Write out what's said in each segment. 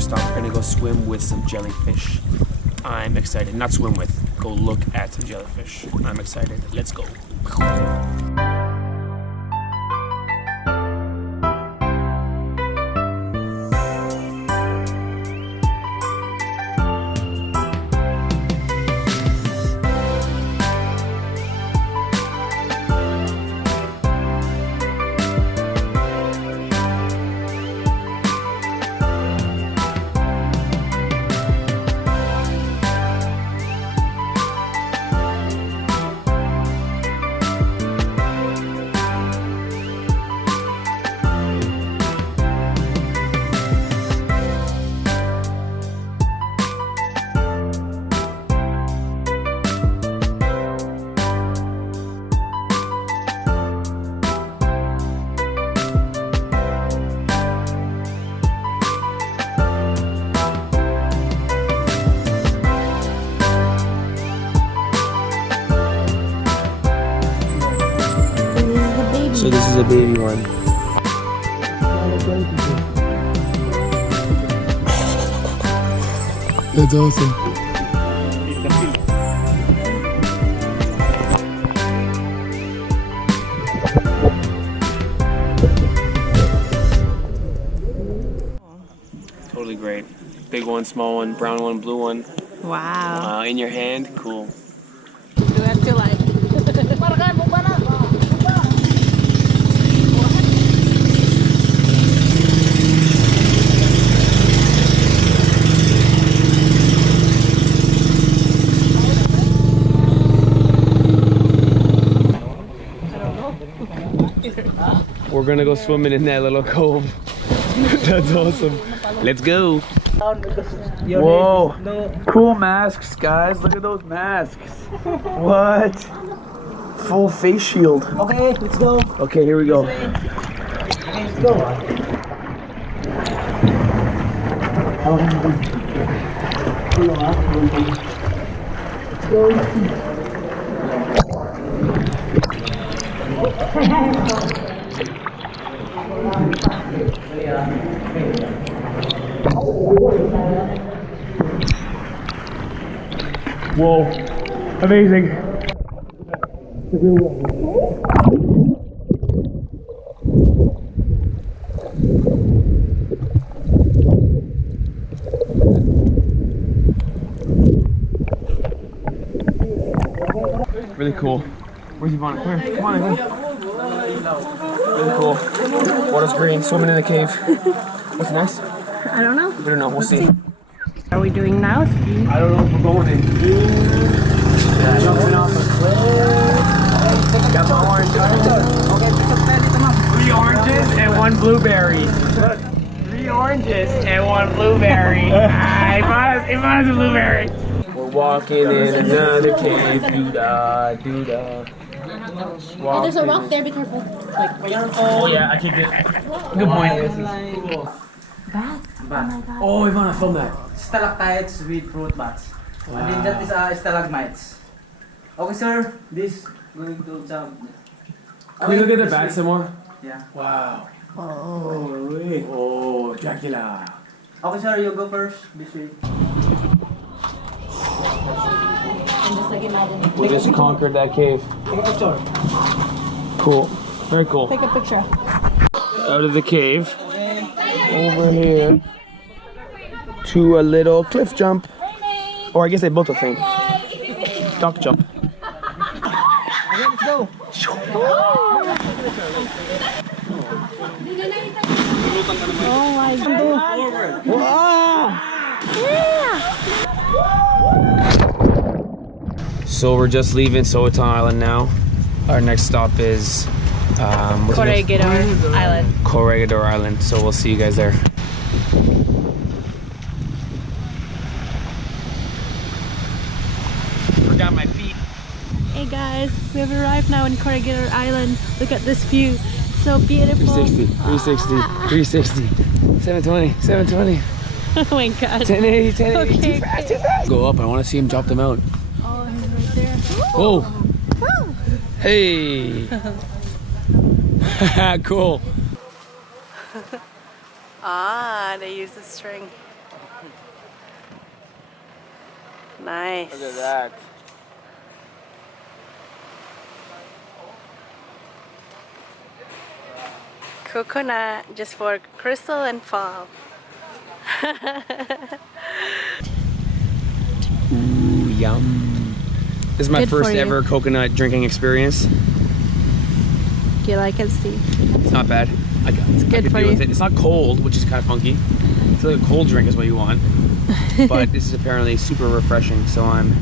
first off, we're gonna go swim with some jellyfish. I'm excited. Not swim with, go look at some jellyfish. I'm excited. Let's go. So this is a baby one. That's awesome. Totally great. Big one, small one, brown one, blue one. Wow. In your hand, cool. Do we have to like... We're gonna go swimming in that little cove. That's awesome. Let's go. Whoa. Cool masks, guys. Look at those masks. What? Full face shield. Okay, let's go. Okay, here we go. Let's go. Whoa. Amazing. Really cool. Where's Ivana? Where? Come on, Ivana. Really cool. Water's green, swimming in the cave. What's next? I don't know. We don't know, we'll see. Are we doing now? I don't know if we're going in. Jumping off a cliff. Got my orange. 3 oranges and 1 blueberry. 3 oranges and 1 blueberry. Ivana's a blueberry. We're walking in another cave. Doo-dah, doo-dah. Oh, there's a rock there, be careful. Like, Oh yeah, I kicked it. Good point. Oh, Ivana, film that. Stalactites with fruit bats. Wow. And then that is stalagmites. Okay, sir. This going to jump. Can we look at the bat some more? Yeah. Wow. Oh, Dracula. Okay, sir. You go first. This way. and just like imagine. We just conquered that cave. Take a picture. Cool. Very cool. Take a picture. Out of the cave. Over here. To a little cliff jump. Or I guess they built a thing. Duck jump. Let's go. Oh my god. Wow. Yeah. So we're just leaving Sohoton Island now. Our next stop is CORRIGADOR Island. CORRIGADOR Island. So we'll see you guys there. Forgot my feet. Hey guys, we have arrived now in CORRIGADOR Island. Look at this view. It's so beautiful. 360, 360, 360. 720, 720. Oh my god. 1080, 1080. Okay, Too fast, too fast. Go up. I want to see him drop them out. Oh, he's right there. Whoa. Woo. Hey. Cool. Ah, they use the string. Nice. Look at that. Coconut just for Crystal and Fall. Ooh, yum. This is my Good for first you. ever coconut drinking experience. Do you like it, Steve? It's not bad. It's good for you. It's not cold, which is kind of funky. I feel like a cold drink is what you want. But this is apparently super refreshing, so I'm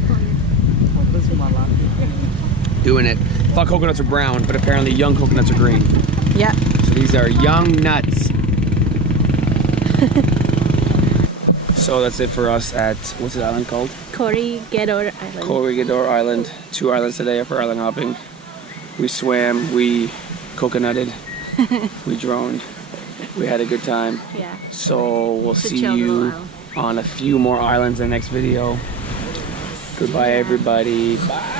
doing it. I thought coconuts are brown, but apparently young coconuts are green. Yeah. So these are young nuts. So that's it for us at, what's the island called? Corrigado Island. Corrigador Island. 2 islands today for island hopping. We swam, we coconutted, we droned, we had a good time. Yeah. So we'll It's a see chill you little island. on a few more islands in the next video. Goodbye everybody. Bye.